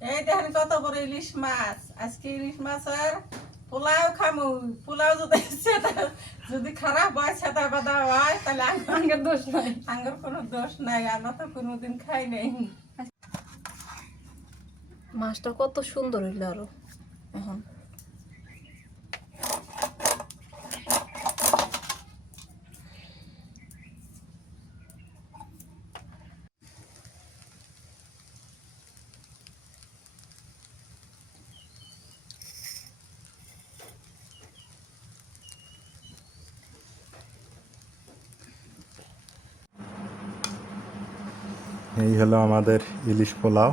এই দেখেন কত বড় ইলিশ মাছ। আজকে ইলিশ মাছের পোলাও খামু। পোলাও যদি সেটা- যদি খারাপ হয় সেটা বাদা হয় তাহলে আঙ্গ- আঙ্গের দোষ নাই। আঙ্গের কোনো দোষ নাই। আমরা তো কোনোদিন খাই নাই। মাছটা কত সুন্দর হইল আরও। এখন হলো আমাদের ইলিশ পোলাও।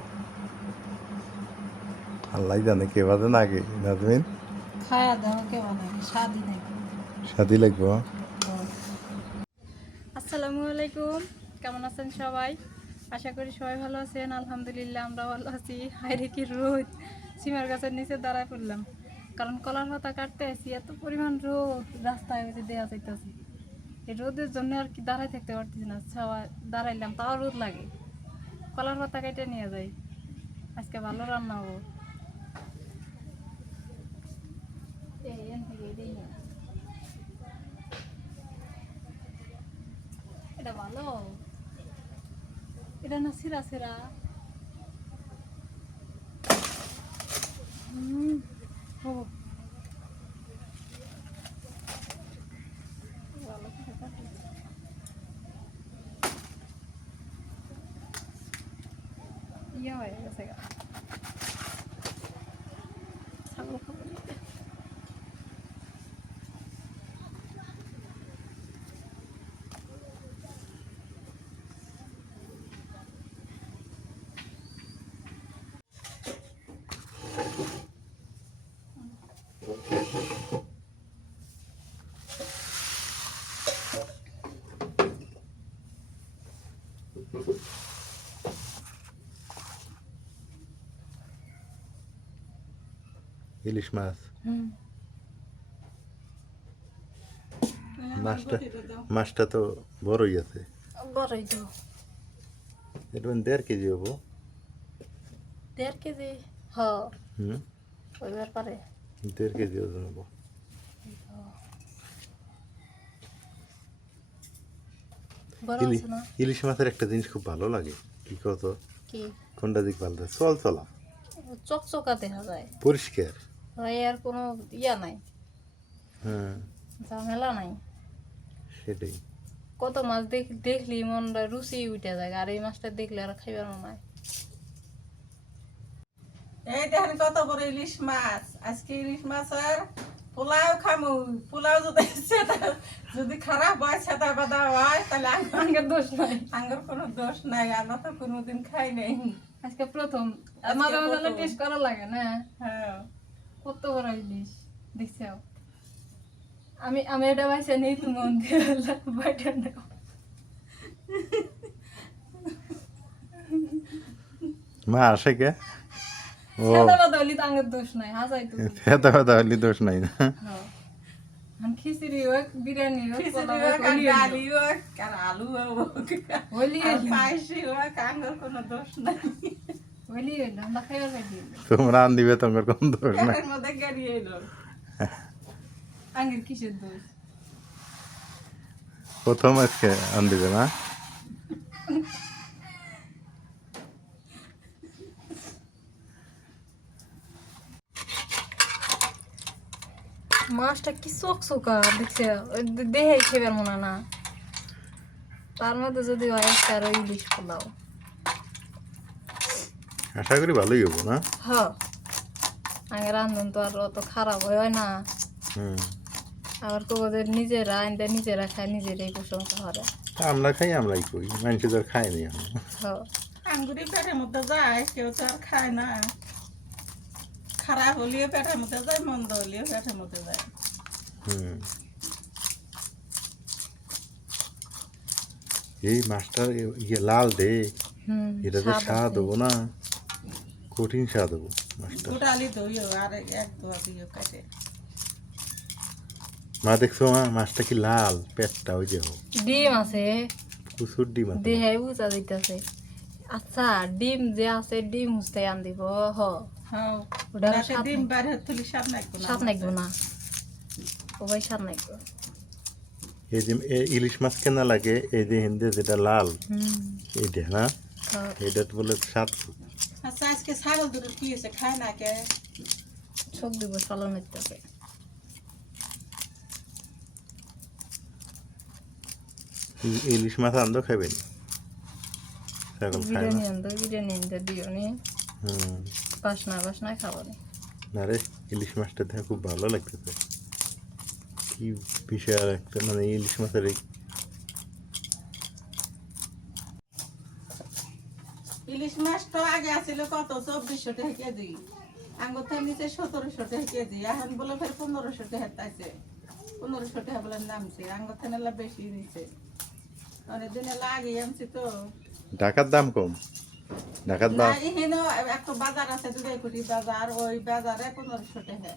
আল্লাহ জানে কে বাজে না আগে নাজমিন? খায়া দাও কেমন স্বাদই লাগবো। আসসালামু আলাইকুম। কেমন আছেন সবাই? আশা করি সবাই ভালো আছেন। আলহামদুলিল্লাহ আমরা ভালো আছি। হাইরে কি রোদ। সীমার গাছের নিচে দাঁড়ায় পড়লাম। কারণ কলার পাতা কাটতে আসি এত পরিমাণ রোদ। রাস্তায় ওই দেওয়া যাইতেছে। এই রোদের জন্য আর কি দাঁড়ায় থাকতে পারতেছি না। সবাই দাঁড়াইলাম তাও রোদ লাগে। কলার পাতা কেটে নিয়ে যাই। আজকে ভালো রান্না হব। এটা ভালো? এটা না সিরা সিরা হুম ও ভালো করে কাটো। ইয়ে হয়ে গেছে গা। ইলিশ মাছ মাছটা মাছটা তো বড়ই আছে। বড়ই তো। এটা মানে দেড় কেজি হব। দেড় কেজি? হ। হুম। ওইবার পারে। দেড় কেজি ওজন হব। ইলিশ মাছের একটা জিনিস খুব ভালো লাগে। কি কত? কোনটা দিক ভালো চল চলা চকচকা দেখা যায়। পরিষ্কার। হয় আর কোনো ইয়া নাই। হ্যাঁ। ঝামেলা নাই। সেটাই। কত মাছ দেখ দেখলি মনটা রুচি উঠে যায় আর এই মাছটা দেখলে আর খাইবার মনে হয় এই দেখেন কত বড় ইলিশ মাছ। আজকে ইলিশ মাছের পোলাও খামু। পোলাও যদি সেটা- যদি খারাপ হয় সেটা বাদা হয় তাহলে আঙ্গ- আঙ্গের দোষ নাই। আঙ্গর কোনো দোষ নাই। আমরা তো কোনোদিন খাই নাই। আজকে প্রথম। মাঝে টেস্ট করা লাগে না। হ্যাঁ। কত বড় ইলিশ দেখছ? আমি আমি এটা বাইসে নেই তুমি মন দিয়ে বাইটা নেও। মা আসে কে? ও। দোষ নাই হাসাই তো। ফেদা ফেদা হলে দোষ নাই না? হ্যাঁ। হোক বিরিয়ানি হোক খিচুড়ি হোক, হোক, আর হলি হইল। ডালি হোক, আর আলু হোক, হলি হোক, আঙ্গর কোনো দোষ নাই। তোমরা আন দিবে তোমার কোন দোষ দোষ প্রথম আজকে আন দিবে না মাছটা কি চকচকা দেখছে দেহে খেবার মনে না তার মধ্যে যদি হয় একটা আরও ইলিশ পোলাও আশা করি ভালোই হব না? হ। আগে রান্ধন তো আর অত খারাপ হয় না। হুম। আবার কবো যে নিজেরা আনতে নিজেরা খায় নিজেরাই প্রশংসা করে। তা আমরা খাই আমরাই করি। মানুষ তো আর এখন। হ। আঙ্গুরি পেটের মধ্যে যায় কেউ তো আর খায় না। খারাপ হলেও পেটের মধ্যে যায় মন্দ হলেও পেটের মধ্যে যায়। হুম। এই মাছটা ইয়ে লাল দে। হুম এটা তো স্বাদ হব না। কঠিন স্বাদ হব মাছটা। গোটালি দইও আর এক দোয়া দিও কাটে। মা দেখছ মা মাছটা কি লাল পেটটা ওই যে হোক। ডিম আছে। প্রচুর ডিম আছে। দেহে বুঝা যাইতেছে। আচ্ছা ডিম যে আছে ডিম হুসতে আন দিব হ। হ্যাঁ ওটা ডিম। বাইরে তুলি স্বাদ নাকবো না স্বাদ নাকবো না ও ভাই স্বাদ নাকবো এই যে এ- ইলিশ মাছ কেনা লাগে এই যে হিন্দে যেটা লাল হুম। এইটা না হ্যাঁ। এটা তো বলে স্বাদ আচ্ছা আজকে ছাগল দুটো কি হয়েছে? খায় না কে? চোখ দিব হইতেছে ই- ইলিশ মাছ আনন্দ খাবেন ছাগল খায় না? আনতো বিরিয়ানি আনতে দিও নি। হুম। বাসনা বাসনা খাব না। রে ইলিশ মাছটা দেখে খুব ভালো লাগতেছে। কি বিশাল একটা মানে ইলিশ মাছের ইলিশ মাছ তো আগে আছিল কত? চব্বিশশো টাকা কেজি। আঙ্গুর থেকে নিচে সতেরোশো টাকা কেজি। এখন বলে ফের পনেরোশো টাকা তাইছে। পনেরোশো টাকা বলে নামছে। আঙ্গুর থেকে বেশি নিছে। অনেকদিন আগে আনছি তো। ঢাকার দাম কম। ঢাকার দাম একটা বাজার আছে কোটি বাজার। ওই বাজারে পনেরোশো টাকা।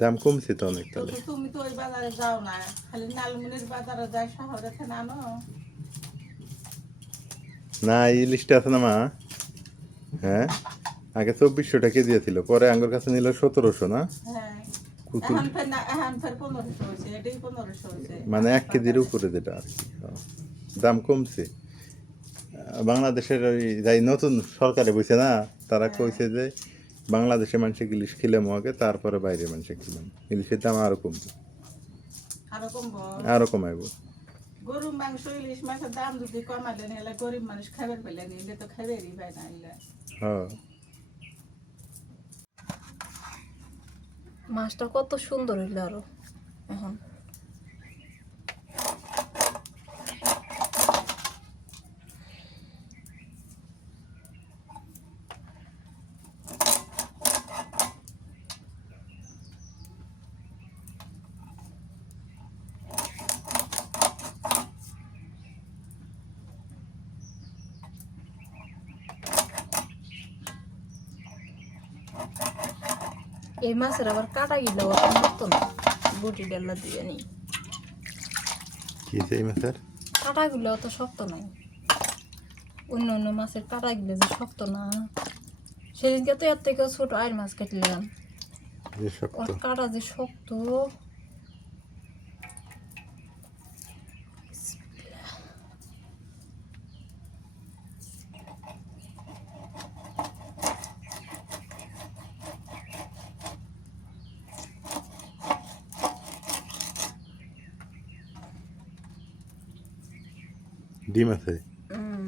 দাম কমছে তো অনেক তাহলে। তুমি তো ওই বাজারে যাও না। খালি নালমুনির বাজারে যাই শহরে থেকে আনো। না এই ইলিশটা আছে না মা? হ্যাঁ? আগে চব্বিশশো টাকা দিয়েছিল পরে আঙ্গুর কাছে নিল সতেরোশো না? হ্যাঁ। কুতুল মানে এক কেজির উপরে যেটা আর কি হ্যাঁ। দাম কমছে। বাংলাদেশের ওই যাই নতুন সরকারে বইছে না তারা কইছে যে বাংলাদেশে মানুষে ইলিশ খেলে মগে তারপরে বাইরে মানুষে খেলাম। ইলিশের দাম আরও কমবে আরও কমবো। আরও কমাইব। গরু মাংস ইলিশ মাছের দাম যদি কমালে নিলে গরিব মানুষ খাবার পেলে নিলে তো খাবারই পায় না এলে হ্যাঁ। মাছটা কত সুন্দর হইল আরও এখন। এই মাছের আবার কাটা গিয়ে অত মতো না বুটি ডাল্লা দিয়ে নি কি এই মাছের কাটাগুলো অত শক্ত নাই অন্য অন্য মাছের কাটাগুলো যে শক্ত না সেদিনকে তো এর থেকে ছোট আয়ের মাছ কাটলাম নিলাম ওর কাটা যে শক্ত ডিম আছে উম।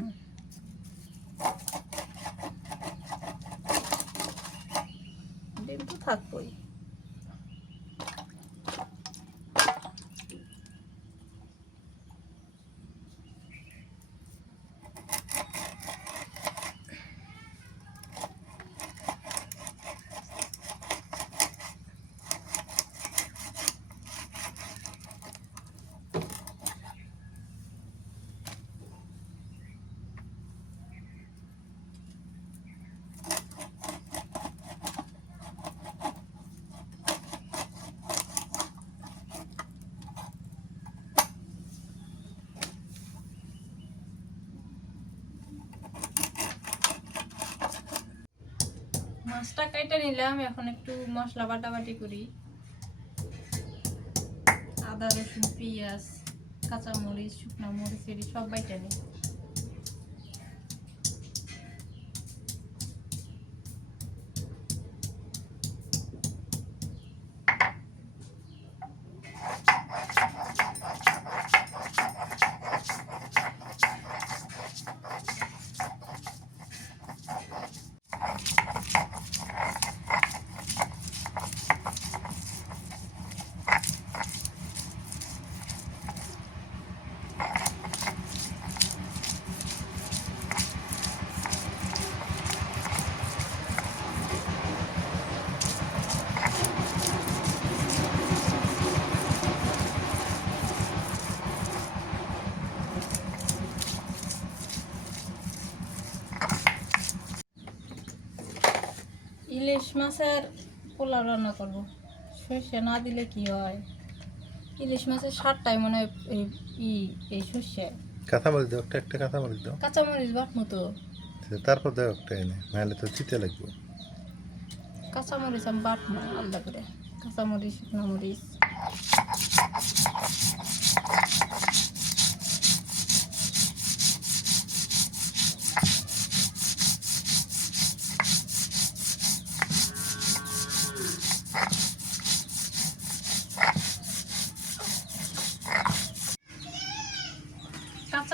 ডিম তো থাকবোই মাছটা কেটে নিলাম, এখন একটু মশলা বাটাবাটি করি। আদা, রসুন, পেঁয়াজ কাঁচা মরিচ শুকনো মরিচ সব বাইটা নিই ইলিশ মাছের পোলাও রান্না করব। সর্ষে না দিলে কি হয়? ইলিশ মাছের স্বাদটাই মনে হয় এই সর্ষে। কাঁচামরিচ দাও একটা একটা কাঁচামরিচ দাও। কাঁচামরিচ বাট মতো। তারপর দাও একটা এনে নাহলে তো চিতে লাগবে। কাঁচামরিচ আমি না আলাদা করে। কাঁচামরিচ শুকনো মরিচ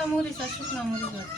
কাঁচা মরিচ আর শুকনো মরিচ বাটবো।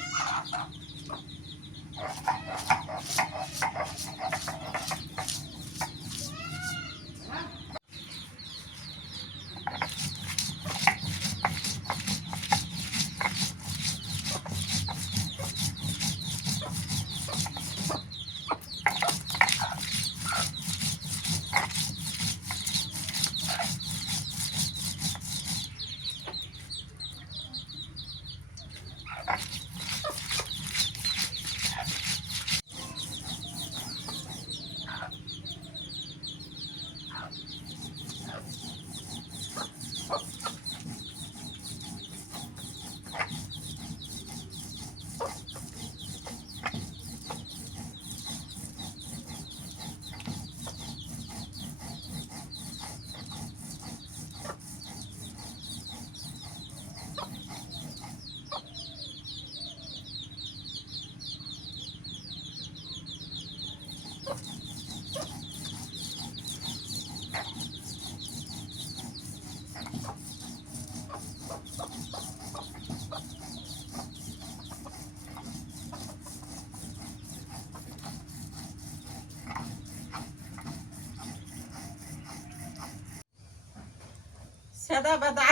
সাদা পাতা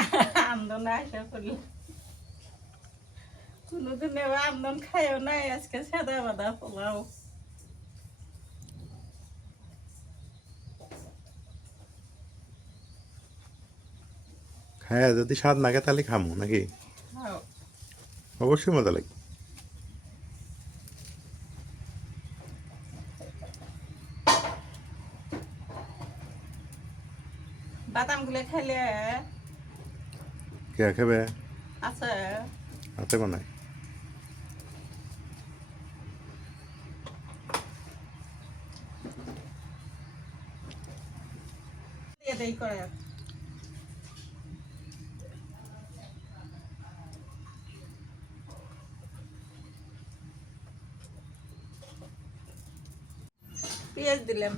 আমদন আশা কোনোদিনে আমদন খাইও নাই আজকে সাদা পাতা পোলাও। হ্যাঁ যদি স্বাদ নাগে তাহলে খামো নাকি? অবশ্যই মজা লাগে বাদামগুলো খাইলে কে খাবে আছে। হাতে দেই করে। পেঁয়াজ দিলাম।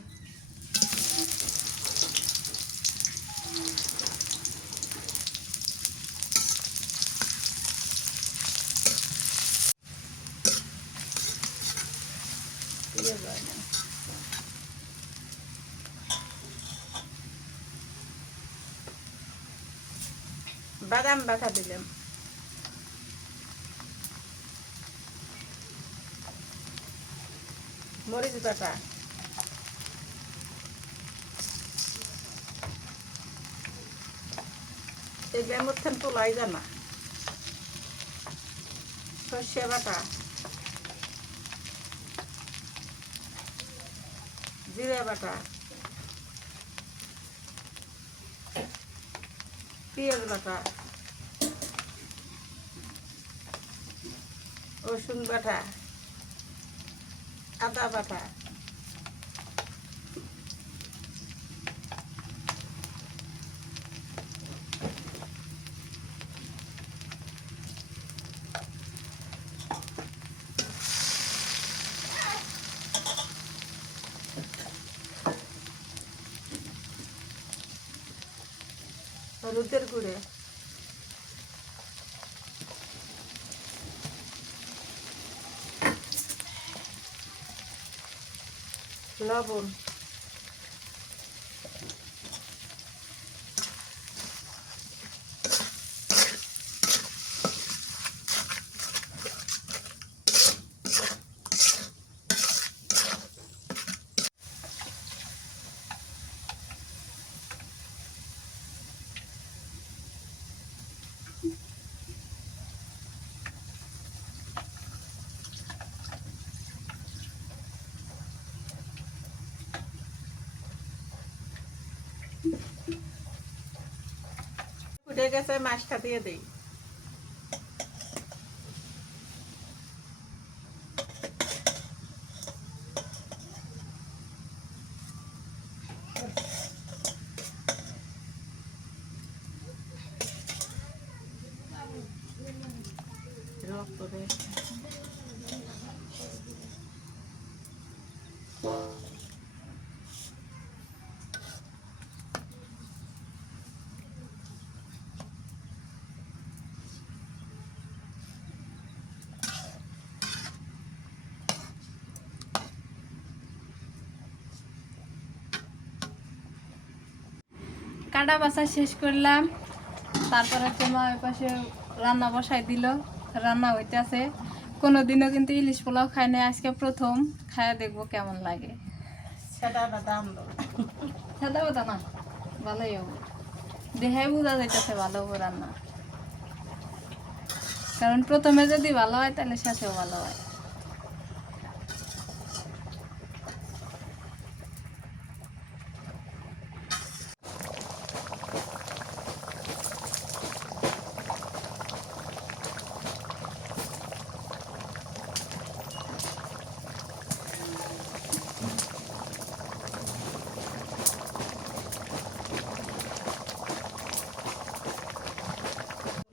বাদাম বাটা দিলাম। মরিচ বাটা। এই বেমুথান তোলাই জানা। সর্ষে বাটা। জিরে বাটা। পেঁয়াজ বাটা। রসুন বাটা। আদা বাটা। হলুদের গুঁড়ে। লবণ। গেছে মাছটা দিয়ে দিই কাটা বাছা শেষ করলাম। তারপর হচ্ছে মা ওই পাশে রান্না বসাই দিল। রান্না হইতেছে। কোনোদিনও কিন্তু ইলিশ পোলাও খাই নাই আজকে প্রথম। খায়া দেখব কেমন লাগে। না সাদা না ভালোই হব। দেহাই বোঝা যাইতেছে ভালো হব রান্না। কারণ প্রথমে যদি ভালো হয় তাহলে শেষেও ভালো হয়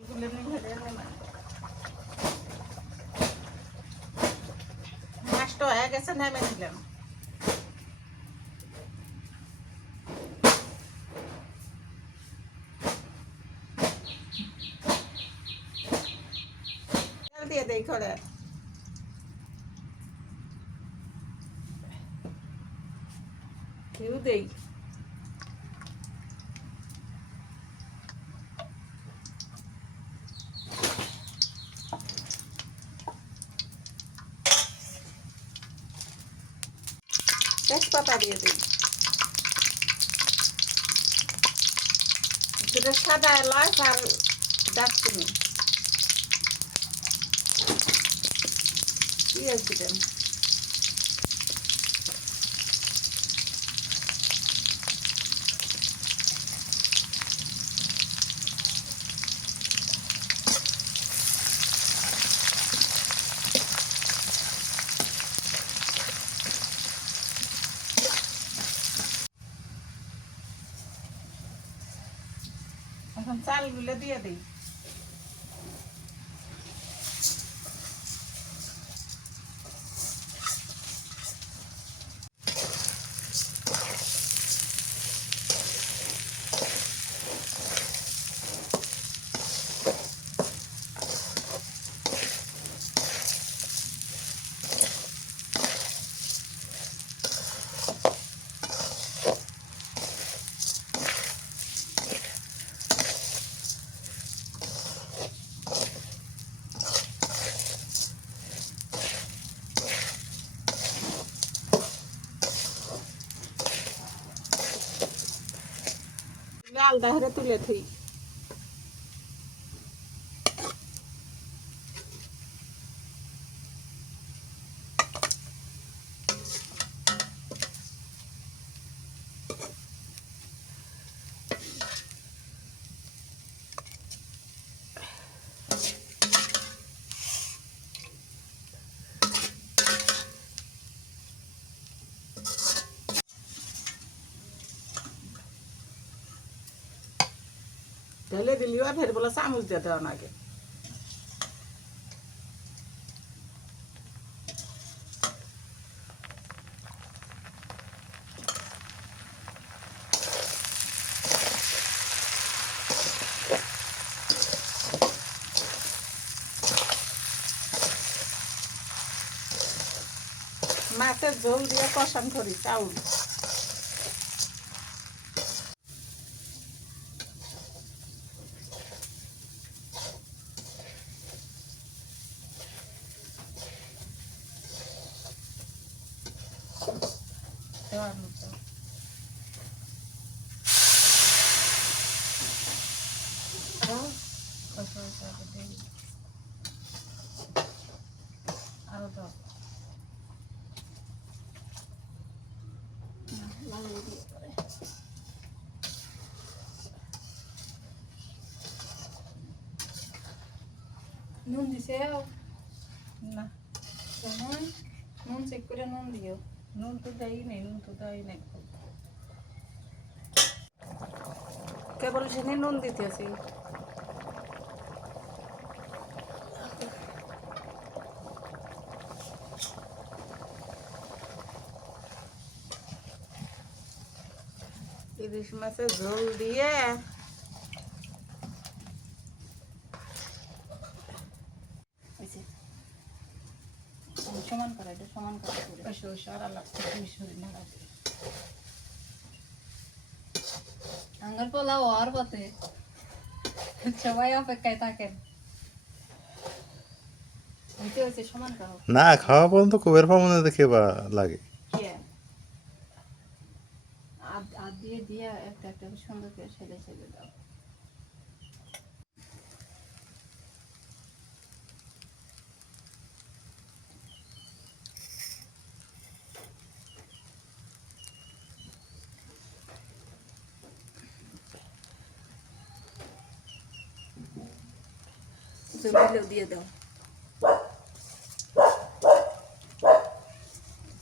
এগুলো নিয়ে ভেজে নে না। মাছটা হয়ে গেছে নেমে দিলাম তেল দিয়ে দিয়ে দিই। দুটো সাদা এলাচ আর দারচিনি। পেঁয়াজ দিবেন এখন চালগুলো দিয়ে দিই। আলাদা করে তুলে থই। ঢেলে দিলিও ফের বলে চামচ দিয়ে দেওয়া নাকি। মাছের ঝোল দিয়ে কষান করি চাউল। নুন দিছে না নুন নুন চেক করে নুন দিও নুন তো দেয় নেই নুন তো দেয় নেই কেবল সেখানে নুন দিতে আছি ইলিশ মাছের ঝোল দিয়ে দুই না পোলাও আর পথে সবাই অপেক্ষায় থাকেন। না খাওয়া পর্যন্ত কুবের পামনে দেখে বা লাগে। দিয়ে দিয়ে একটা একটা সুন্দর করে সেলে সেলে দাও। দিয়ে দাও।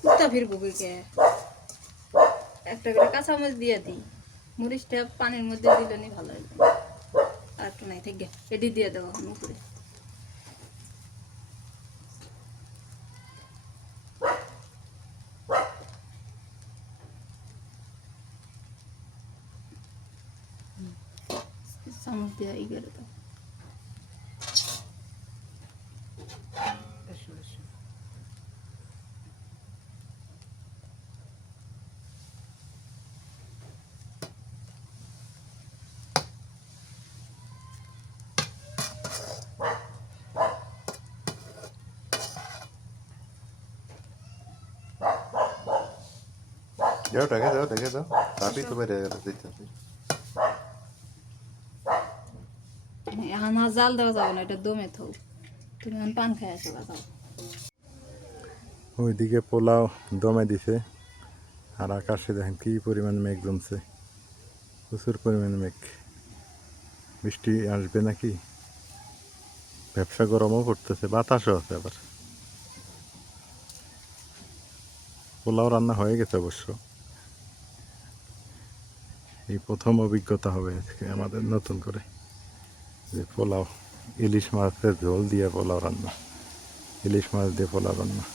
কুত্তা ফিরবো কে? একটা করে কাঁচামরিচ দিয়ে দিই। মরিচটা পানির মধ্যে দিলে নি ভালো হবে আর একটু নাই, থেকে এটি দিয়ে দেবো উপরে চামচ দিয়ে ই করে দাও এসো, এসো। যাও টাকা দাও টাকা দাও তাপি তো বেড়ে গেল দিতে এখন আর জাল ওইদিকে পোলাও দমে দিছে, আর আকাশে দেখেন কি পরিমাণ মেঘ জমছে। প্রচুর পরিমাণ মেঘ। বৃষ্টি আসবে নাকি? ব্যবসা গরমও পড়তেছে বাতাসও আছে আবার। পোলাও রান্না হয়ে গেছে অবশ্য। এই প্রথম অভিজ্ঞতা হবে আজকে আমাদের নতুন করে, যে পোলাও ইলিশ মাছের ঝোল দিয়ে পোলাও রান্না। ইলিশ মাছ দিয়ে পোলাও রান্না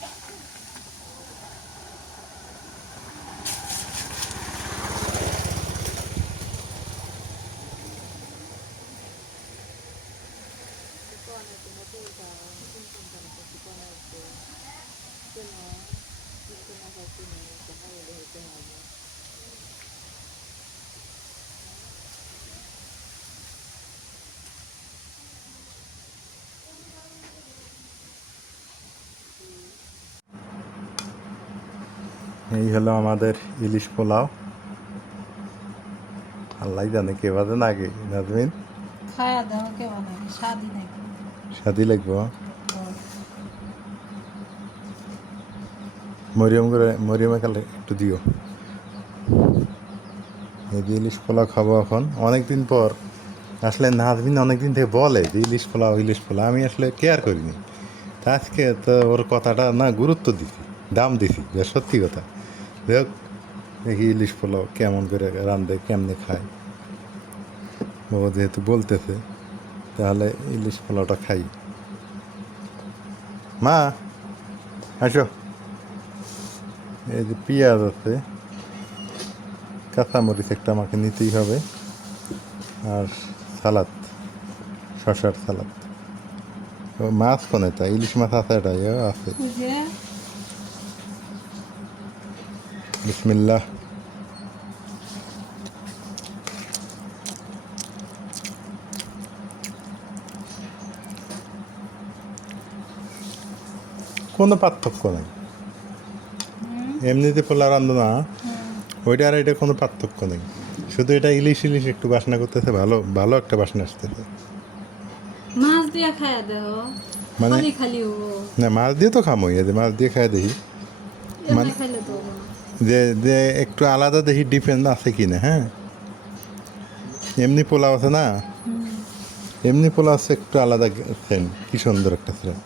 এই হলো আমাদের ইলিশ পোলাও। আল্লাহ জানে কে বাজে না আগে নাজমিন? খায়া দাও কে বানাই স্বাদই নাকি লাগবো? মরিয়ম করে মরিয়মে কালে একটু দিও। এই যে ইলিশ পোলাও খাব এখন অনেকদিন পর। আসলে নাজমিন অনেকদিন থেকে বলে যে ইলিশ পোলাও ইলিশ পোলাও। আমি আসলে কেয়ার করিনি। আজকে তো ওর কথাটা না গুরুত্ব দিছি দাম দিছি যে সত্যি কথা। দেখ, দেখি ইলিশ পোলাও কেমন করে রান্ধে কেমনে খায়। ও যেহেতু বলতেছে, তাহলে ইলিশ পোলাওটা খাই। মা, আসো। এই যে পেঁয়াজ আছে, কাঁচামরিচ একটা আমাকে নিতেই হবে, আর সালাদ শশার সালাদ। মাছ কোনে তা? ইলিশ মাছ আছে এটা? এও আছে যে বিসমিল্লাহ। কোনো পার্থক্য নেই। এমনিতে পোলা রান্ধো না। ওইটা আর এটা কোনো পার্থক্য নেই। শুধু এটা ইলিশ ইলিশ একটু বাসনা করতেছে ভালো ভালো একটা বাসনা আসতেছে। মাছ দিয়া খায়া দেও মানে না মাছ দিয়ে তো খামোই মাছ দিয়ে খাই দেখি এমনি খাইলে তো হবে না। যে যে একটু আলাদা দেখি ডিফারেন্স আছে কি না হ্যাঁ? এমনি পোলাও আছে না? এমনি পোলাও আছে একটু আলাদা সেন কি সুন্দর একটা সেন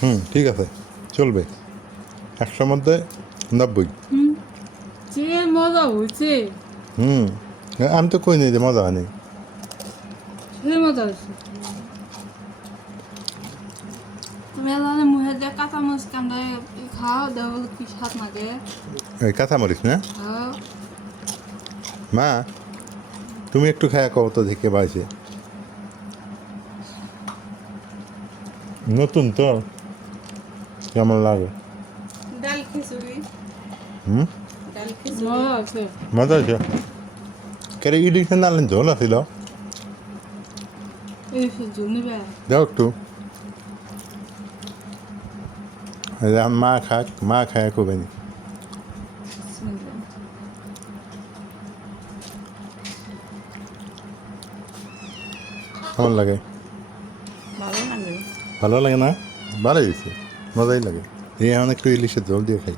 হুম ঠিক আছে চলবে। একশোর মধ্যে নব্বই। মজা হয়েছে হুম আমি তো কই নাই যে মজা হয়নি সেই মজা হয়েছে তুমি এলানে মুহে দিয়ে কাঁচা মাছ কান্দায় খাও দেখো কি স্বাদ লাগে ওই কাঁচা মরিস না মা তুমি একটু খায়া কও তো দেখে পাইছে নতুন তো। কেমন লাগে? ডাল খিচুড়ি। হুম? কেরে ইলিশে নালেন ঝোল আছিল এই সুযোগ নিবে দাও একটু এই যে আমার মা খাক মা খায় কবে নি কেমন লাগে ভালো লাগে ভালো লাগে না ভালো হয়েছে মজাই লাগে এই এখন একটু ইলিশের ঝোল দিয়ে খাই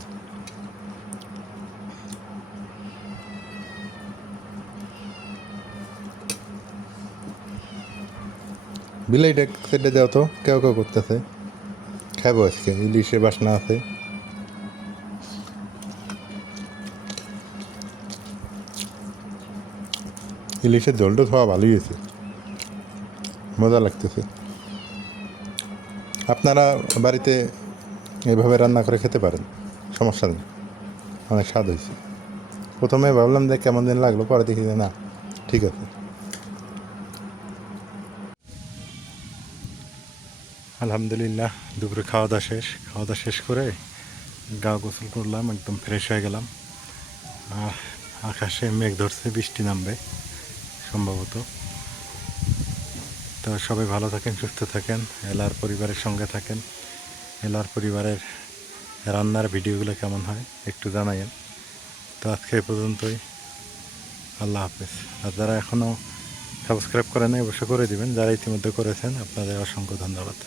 বিলাইটা কেটে দাও তো, কেউ কেউ করতেছে। খাব আজকে ইলিশের বাসনা আছে। ইলিশের ঝোলটা খাওয়া ভালোই হয়েছে। মজা লাগতেছে। আপনারা বাড়িতে এভাবে রান্না করে খেতে পারেন, সমস্যা নেই। অনেক স্বাদ হয়েছে। প্রথমে ভাবলাম যে কেমন দিন লাগল, পরে দেখি যে না, ঠিক আছে। আলহামদুলিল্লাহ, দুপুরে খাওয়া দাওয়া শেষ। খাওয়া দাওয়া শেষ করে গা গোসল করলাম, একদম ফ্রেশ হয়ে গেলাম। আকাশে মেঘ ধরছে, বৃষ্টি নামবে, সম্ভবত। তো সবাই ভালো থাকেন, সুস্থ থাকেন, এলার পরিবারের সঙ্গে থাকেন। এলার পরিবারের রান্নার ভিডিওগুলো কেমন হয়, একটু জানাইন তো আজকে এই পর্যন্তই। আল্লাহ হাফেজ। আর যারা এখনও সাবস্ক্রাইব করেন নাই, অবশ্যই করে দিবেন। যারা ইতিমধ্যে করেছেন, আপনাদের অসংখ্য ধন্যবাদ।